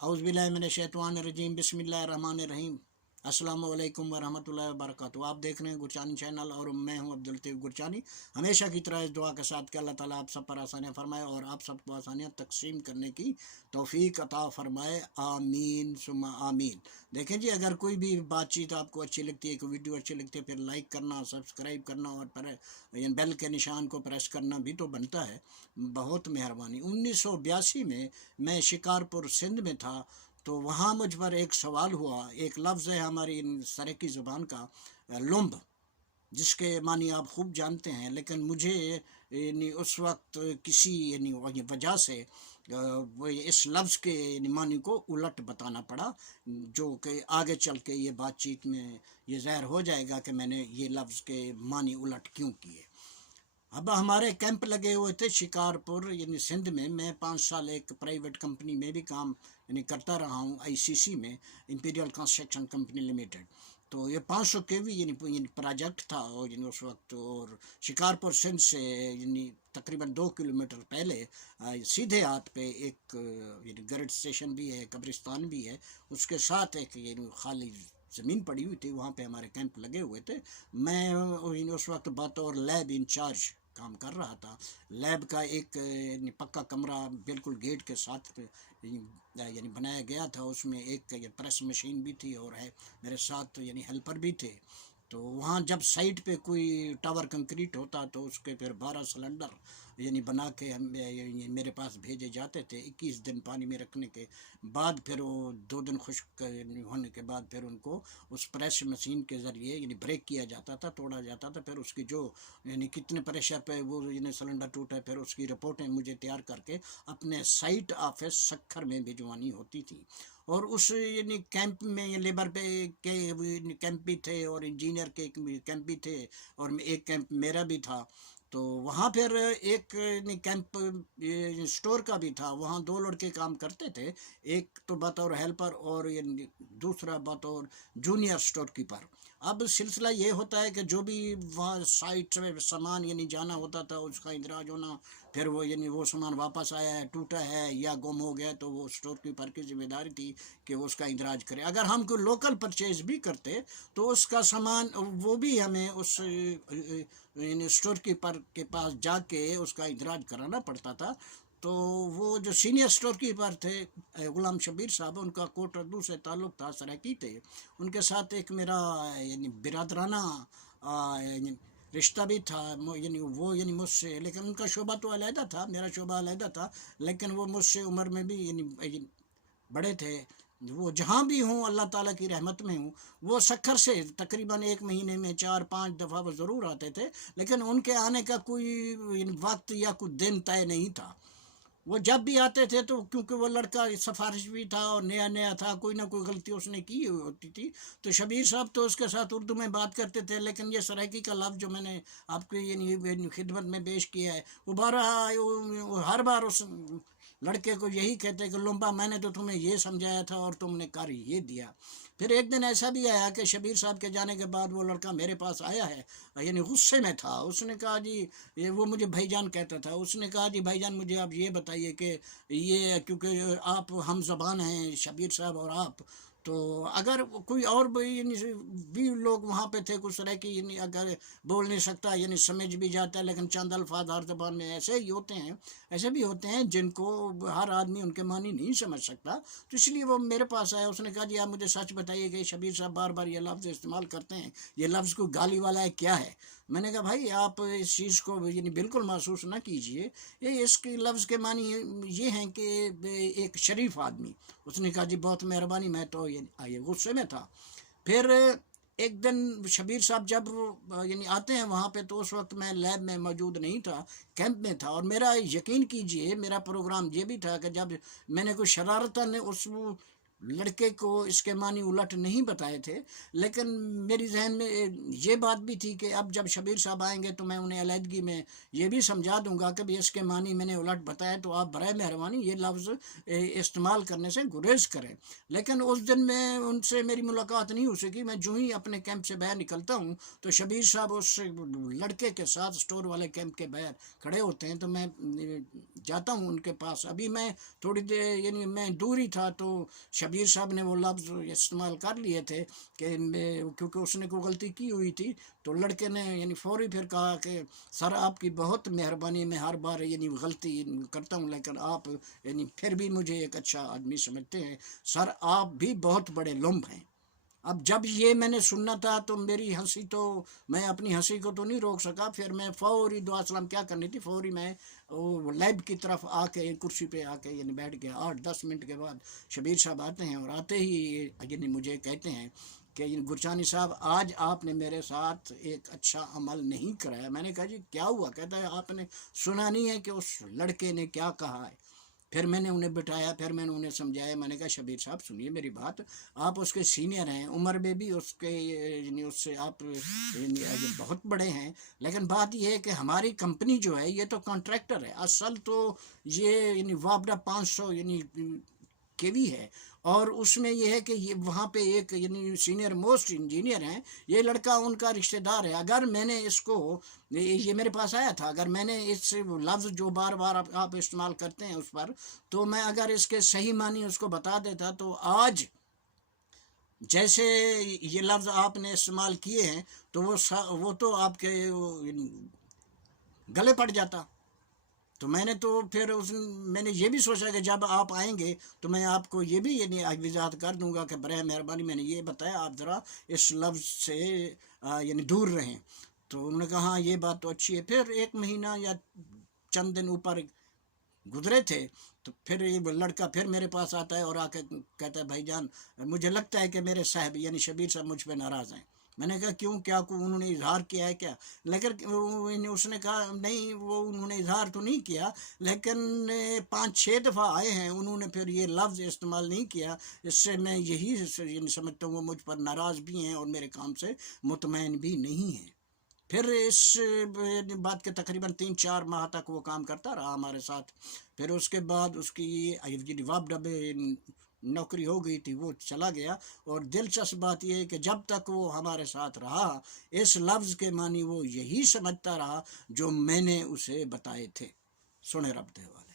औज़ुबिल्लाहिमिनश्शैतानिर्रजीम बिस्मिल्लाहिर्रहमानिर्रहीम। अस्सलामु अलैकुम वरहमतुल्लाहि वबरकातुहू। आप देख रहे हैं गुरचानी चैनल और मैं हूं अब्दुल लतीफ़ गुरचानी। हमेशा की तरह इस दुआ के साथ कि अल्लाह ताला आप सब पर आसानियाँ फरमाए और आप सबको आसानियाँ तकसीम करने की तौफ़ीक अता फरमाए। आमीन सुम्मा आमीन। देखें जी, अगर कोई भी बातचीत आपको अच्छी लगती है, कोई वीडियो अच्छी लगती है, फिर लाइक करना, सब्सक्राइब करना और बेल के निशान को प्रेस करना भी तो बनता है। बहुत मेहरबानी। 1982 में मैं शिकारपुर सिंध में था, तो वहाँ मुझ पर एक सवाल हुआ। एक लफ्ज़ है हमारी सराइकी ज़ुबान का, लुम्ब, जिसके मानी आप खूब जानते हैं, लेकिन मुझे यानी उस वक्त किसी यानी वजह से वो इस लफ्ज़ के मानी को उलट बताना पड़ा, जो कि आगे चल के ये बातचीत में ये ज़ाहिर हो जाएगा कि मैंने ये लफ्ज़ के मानी उलट क्यों किए। अब हमारे कैंप लगे हुए थे शिकारपुर यानी सिंध में। मैं 5 साल एक प्राइवेट कंपनी में भी काम यानी करता रहा हूँ, आईसीसी में, इंपीरियल कंस्ट्रक्शन कंपनी लिमिटेड। तो ये 500 केवी यानी प्रोजेक्ट था और यानी उस वक्त, और शिकारपुर सिंध से यानी तकरीबन 2 किलोमीटर पहले सीधे हाथ पे एक यानी गरड स्टेशन भी है, कब्रिस्तान भी है, उसके साथ एक यानी खाली ज़मीन पड़ी हुई थी, वहाँ पे हमारे कैंप लगे हुए थे। मैं उस वक्त बतौर लैब इंचार्ज काम कर रहा था। लैब का एक पक्का कमरा बिल्कुल गेट के साथ यानी बनाया गया था। उसमें एक प्रेस मशीन भी थी और है मेरे साथ यानी हेल्पर भी थे। तो वहाँ जब साइट पे कोई टावर कंक्रीट होता तो उसके फिर 12 सिलेंडर यानी बना के हम मेरे पास भेजे जाते थे। 21 दिन पानी में रखने के बाद फिर वो 2 दिन खुश्क होने के बाद फिर उनको उस प्रेस मशीन के ज़रिए यानी ब्रेक किया जाता था, तोड़ा जाता था। फिर उसकी जो यानी कितने प्रेशर पे वो यानी सिलेंडर टूटा है, फिर उसकी रिपोर्टें मुझे तैयार करके अपने साइट ऑफिस सक्खर में भिजवानी होती थी। और उस यानी कैंप में लेबर पे के कैंप भी थे और इंजीनियर के कैंप भी थे और एक कैंप मेरा भी था। तो वहाँ फिर एक कैंप स्टोर का भी था, वहाँ 2 लड़के काम करते थे, एक तो बतौर हेल्पर और ये दूसरा बतौर जूनियर स्टोर कीपर। अब सिलसिला ये होता है कि जो भी वहाँ साइट में सामान यानी जाना होता था उसका इंदराज होना, फिर वो यानी वो सामान वापस आया है, टूटा है या गुम हो गया, तो वो स्टोर कीपर की जिम्मेदारी थी कि वो उसका इंदराज करे। अगर हम कोई लोकल परचेज भी करते तो उसका सामान वो भी हमें उस स्टोर कीपर के पास जाके उसका इंदराज कराना पड़ता था। तो वो जो सीनियर स्टोर कीपर थे गुलाम शबीर साहब, उनका कोट अद्दू से ताल्लुक़ था, सराकी थे। उनके साथ एक मेरा यानी बिरादराना रिश्ता भी था, यानी वो यानी मुझसे, लेकिन उनका शोबा तो अलहदा था, मेरा शोबा अलहदा था, लेकिन वो मुझसे उम्र में भी यानी बड़े थे। वो जहाँ भी हूँ अल्लाह ताला की रहमत में हूँ। वो सक्खर से तकरीबन 1 महीने में 4-5 दफ़ा वो ज़रूर आते थे, लेकिन उनके आने का कोई वक्त या कोई दिन तय नहीं था। वो जब भी आते थे तो क्योंकि वो लड़का सिफारिश भी था और नया नया था, कोई ना कोई गलती उसने की होती थी, तो शबीर साहब तो उसके साथ उर्दू में बात करते थे। लेकिन ये सराइकी का लफ्ज़ जो मैंने आपके ये खिदमत में पेश किया है, वो हर बार उस लड़के को यही कहते कि लुम्बा, मैंने तो तुम्हें ये समझाया था और तुमने कर ये दिया। फिर एक दिन ऐसा भी आया कि शबीर साहब के जाने के बाद वो लड़का मेरे पास आया है, यानी गुस्से में था। उसने कहा जी, ये वो मुझे भाईजान कहता था, उसने कहा जी भाईजान मुझे आप ये बताइए कि ये, क्योंकि आप हम ज़बान हैं शबीर साहब और आप, तो अगर कोई और भी लोग वहाँ पे थे कुछ तरह की, यानी अगर बोल नहीं सकता यानी समझ भी जाता है, लेकिन चंद अल्फाज हर ज़बान में ऐसे ही होते हैं, ऐसे भी होते हैं जिनको हर आदमी उनके मानी नहीं समझ सकता। तो इसलिए वो मेरे पास आया, उसने कहा जी आप मुझे सच बताइए कि शबीर साहब बार बार ये लफ्ज़ इस्तेमाल करते हैं, ये लफ्ज़ कोई गाली वाला है क्या है? मैंने कहा भाई आप इस चीज़ को यानी बिल्कुल महसूस ना कीजिए, ये इसके लफ्ज़ के मानी ये हैं कि एक शरीफ आदमी। उसने कहा जी बहुत मेहरबानी, मैं तो ये गुस्से में था। फिर एक दिन शबीर साहब जब यानी आते हैं वहाँ पे, तो उस वक्त मैं लैब में मौजूद नहीं था, कैंप में था। और मेरा यकीन कीजिए मेरा प्रोग्राम ये भी था कि जब मैंने कोई शरारतन उस लड़के को इसके मानी उलट नहीं बताए थे, लेकिन मेरी जहन में ये बात भी थी कि अब जब शबीर साहब आएंगे तो मैं उन्हें अलहदगी में ये भी समझा दूंगा कि भाई इसके मानी मैंने उलट बताया, तो आप बराए मेहरबानी ये लफ्ज़ इस्तेमाल करने से गुरेज करें। लेकिन उस दिन में उनसे मेरी मुलाकात नहीं हो सकी। मैं जो ही अपने कैंप से बाहर निकलता हूँ तो शबीर साहब उस लड़के के साथ स्टोर वाले कैंप के बाहर खड़े होते हैं, तो मैं जाता हूँ उनके पास। अभी मैं थोड़ी देर यानी मैं दूर ही था तो शबीर साहब ने वो लफ्ज़ इस्तेमाल कर लिए थे कि क्योंकि उसने कोई गलती की हुई थी। तो लड़के ने यानी फौरी फिर कहा कि सर आपकी बहुत मेहरबानी, मैं हर बार यानी गलती करता हूँ लेकिन आप यानी फिर भी मुझे एक अच्छा आदमी समझते हैं, सर आप भी बहुत बड़े लुम्ब हैं। अब जब ये मैंने सुनना था तो मेरी हंसी तो, मैं अपनी हंसी को तो नहीं रोक सका। फिर मैं फौरी दुआ सलाम क्या करनी थी, फौरी मैं वो लैब की तरफ आके कुर्सी पे आके यानी बैठ गया। 8-10 मिनट के बाद शबीर साहब आते हैं और आते ही यानी मुझे कहते हैं कि गुरचानी साहब आज आपने मेरे साथ एक अच्छा अमल नहीं कराया। मैंने कहा जी क्या हुआ? कहता है आपने सुना नहीं है कि उस लड़के ने क्या कहा है। फिर मैंने उन्हें बिठाया, फिर मैंने उन्हें समझाया। मैंने कहा शबीर साहब सुनिए मेरी बात, आप उसके सीनियर हैं, उम्र में भी उसके यानी उससे आप बहुत बड़े हैं, लेकिन बात यह है कि हमारी कंपनी जो है ये तो कॉन्ट्रैक्टर है, असल तो ये यानी वापडा 500 यानी केवी है, और उसमें यह है कि ये वहाँ पे एक यानी सीनियर मोस्ट इंजीनियर हैं, ये लड़का उनका रिश्तेदार है। अगर मैंने इसको, ये मेरे पास आया था, अगर मैंने इस लफ्ज़ जो बार बार आप इस्तेमाल करते हैं उस पर, तो मैं अगर इसके सही मानी उसको बता देता तो आज जैसे ये लफ्ज़ आपने इस्तेमाल किए हैं तो वो तो आपके गले पड़ जाता। तो मैंने तो फिर मैंने ये भी सोचा कि जब आप आएंगे तो मैं आपको ये भी यानी वजाहत कर दूंगा कि बराए मेहरबानी मैंने ये बताया, आप ज़रा इस लफ्ज़ से यानी दूर रहें। तो उन्होंने कहा हाँ ये बात तो अच्छी है। फिर 1 महीना या चंद दिन ऊपर गुजरे थे तो फिर ये लड़का फिर मेरे पास आता है और आके कहता है भाईजान मुझे लगता है कि मेरे साहब यानी शबीर साहब मुझ पर नाराज़ हैं। मैंने कहा क्यों, क्या को उन्होंने इजहार किया है क्या? लेकिन उसने कहा नहीं वो उन्होंने इजहार तो नहीं किया, लेकिन 5-6 दफ़ा आए हैं, उन्होंने फिर ये लफ्ज़ इस्तेमाल नहीं किया। इससे मैं यही समझता हूँ वो मुझ पर नाराज़ भी हैं और मेरे काम से मुतमईन भी नहीं हैं। फिर इस बात के तकरीबन 3-4 माह तक वो काम करता रहा हमारे साथ। फिर उसके बाद उसकी जवाब डब्बे नौकरी हो गई थी, वो चला गया। और दिलचस्प बात यह है कि जब तक वो हमारे साथ रहा इस लफ्ज़ के मानी वो यही समझता रहा जो मैंने उसे बताए थे। सुने रब दे वाले।